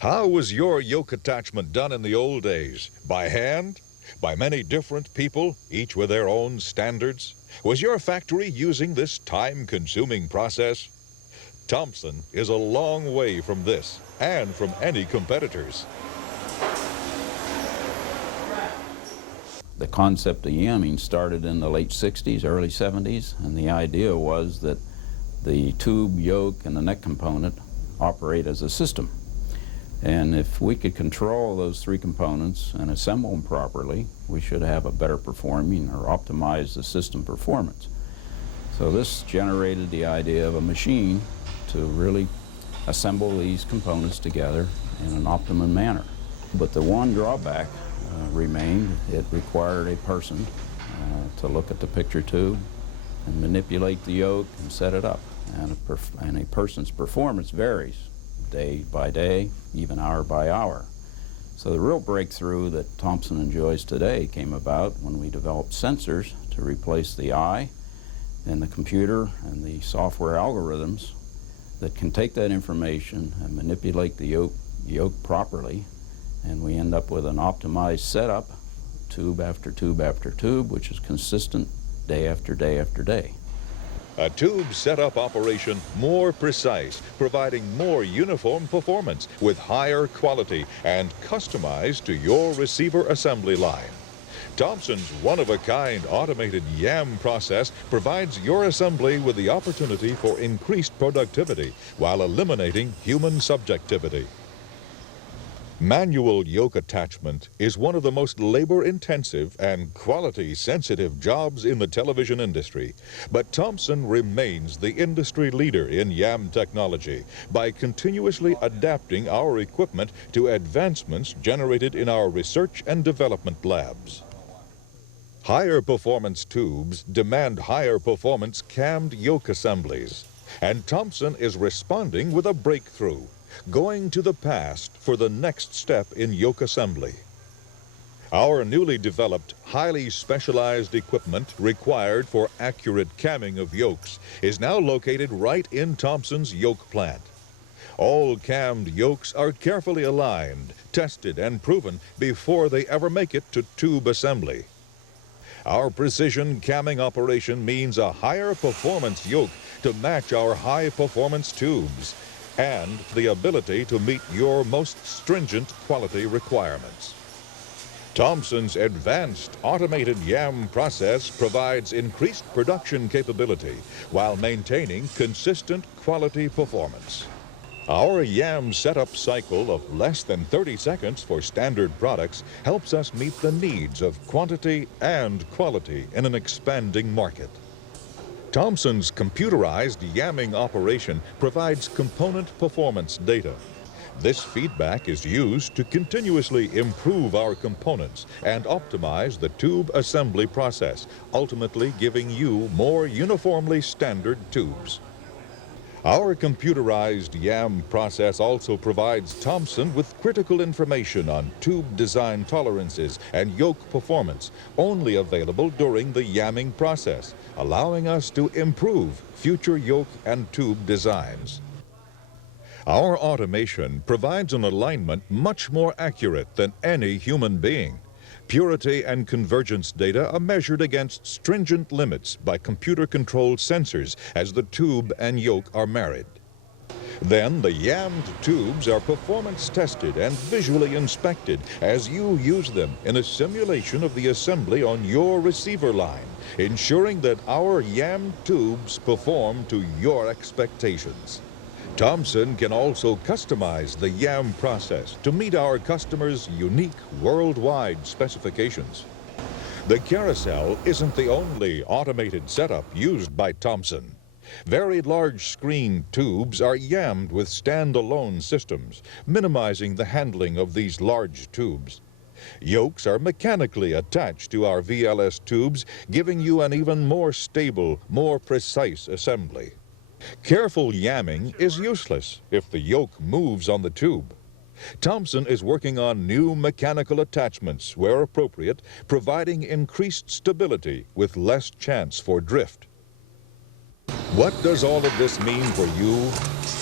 How was your yoke attachment done in the old days? By hand? By many different people, each with their own standards? Was your factory using this time-consuming process? Thompson is a long way from this and from any competitors. The concept of yamming started in the late 60s, early 70s, and the idea was that the tube, yoke, and the neck component operate as a system. And if we could control those three components and assemble them properly, we should have a better performing or optimize the system performance. So this generated the idea of a machine to really assemble these components together in an optimum manner. But the one drawback remained. It required a person to look at the picture tube and manipulate the yoke and set it up. And a person's performance varies day by day, even hour by hour. So the real breakthrough that Thompson enjoys today came about when we developed sensors to replace the eye and the computer and the software algorithms that can take that information and manipulate the yoke properly, and we end up with an optimized setup, tube after tube after tube, which is consistent day after day after day. A tube setup operation more precise, providing more uniform performance with higher quality and customized to your receiver assembly line. Thompson's one-of-a-kind automated YAM process provides your assembly with the opportunity for increased productivity while eliminating human subjectivity. Manual yoke attachment is one of the most labor-intensive and quality-sensitive jobs in the television industry, but Thompson remains the industry leader in YAM technology by continuously adapting our equipment to advancements generated in our research and development labs. Higher performance tubes demand higher performance cammed yoke assemblies, and Thompson is responding with a breakthrough, going to the past for the next step in yoke assembly. Our newly developed, highly specialized equipment required for accurate camming of yokes is now located right in Thompson's yoke plant. All cammed yokes are carefully aligned, tested, and proven before they ever make it to tube assembly. Our precision camming operation means a higher performance yoke to match our high performance tubes, and the ability to meet your most stringent quality requirements. Thompson's advanced automated YAM process provides increased production capability while maintaining consistent quality performance. Our YAM setup cycle of less than 30 seconds for standard products helps us meet the needs of quantity and quality in an expanding market. Thompson's computerized yamming operation provides component performance data. This feedback is used to continuously improve our components and optimize the tube assembly process, ultimately giving you more uniformly standard tubes. Our computerized YAM process also provides Thompson with critical information on tube design tolerances and yoke performance, only available during the yamming process, allowing us to improve future yoke and tube designs. Our automation provides an alignment much more accurate than any human being. Purity and convergence data are measured against stringent limits by computer-controlled sensors as the tube and yoke are married. Then the yammed tubes are performance tested and visually inspected as you use them in a simulation of the assembly on your receiver line, ensuring that our yammed tubes perform to your expectations. Thompson can also customize the YAM process to meet our customers' unique worldwide specifications. The carousel isn't the only automated setup used by Thompson. Very large screen tubes are yammed with standalone systems, minimizing the handling of these large tubes. Yokes are mechanically attached to our VLS tubes, giving you an even more stable, more precise assembly. Careful yamming is useless if the yoke moves on the tube. Thompson is working on new mechanical attachments where appropriate, providing increased stability with less chance for drift. What does all of this mean for you?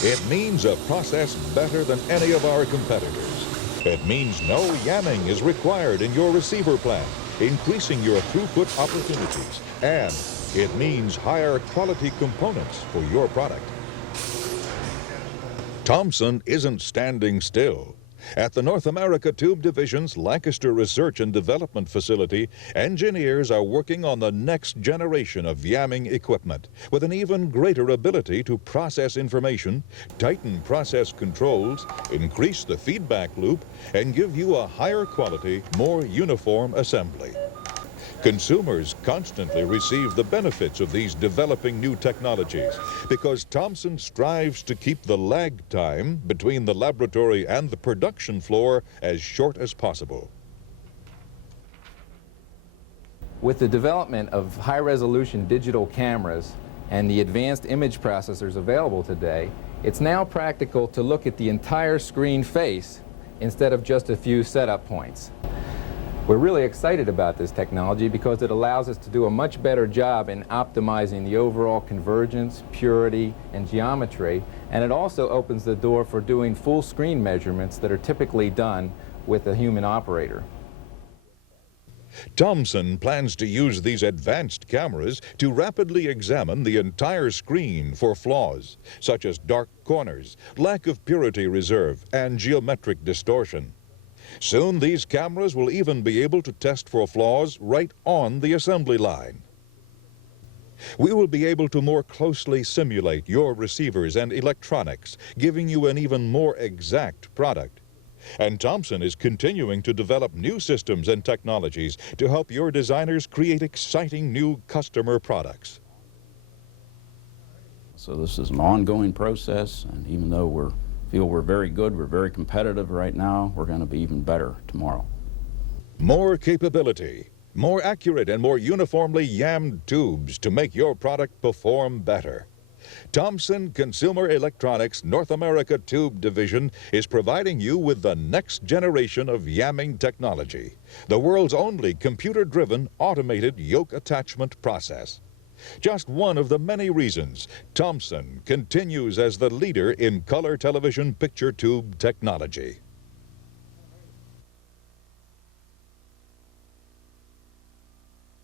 It means a process better than any of our competitors. It means no yamming is required in your receiver plant, increasing your throughput opportunities. And it means higher quality components for your product. Thompson isn't standing still. At the North America Tube Division's Lancaster Research and Development Facility, engineers are working on the next generation of yamming equipment with an even greater ability to process information, tighten process controls, increase the feedback loop, and give you a higher quality, more uniform assembly. Consumers constantly receive the benefits of these developing new technologies because Thompson strives to keep the lag time between the laboratory and the production floor as short as possible. With the development of high-resolution digital cameras and the advanced image processors available today, it's now practical to look at the entire screen face instead of just a few setup points. We're really excited about this technology because it allows us to do a much better job in optimizing the overall convergence, purity, and geometry, and it also opens the door for doing full screen measurements that are typically done with a human operator. Thompson plans to use these advanced cameras to rapidly examine the entire screen for flaws, such as dark corners, lack of purity reserve, and geometric distortion. Soon, these cameras will even be able to test for flaws right on the assembly line. We will be able to more closely simulate your receivers and electronics, giving you an even more exact product. And Thompson is continuing to develop new systems and technologies to help your designers create exciting new customer products. So this is an ongoing process, and even though we feel we're very good, we're very competitive right now, we're going to be even better tomorrow. More capability, more accurate and more uniformly yammed tubes to make your product perform better. Thompson Consumer Electronics North America Tube Division is providing you with the next generation of yamming technology, the world's only computer-driven automated yoke attachment process. Just one of the many reasons Thompson continues as the leader in color television picture tube technology.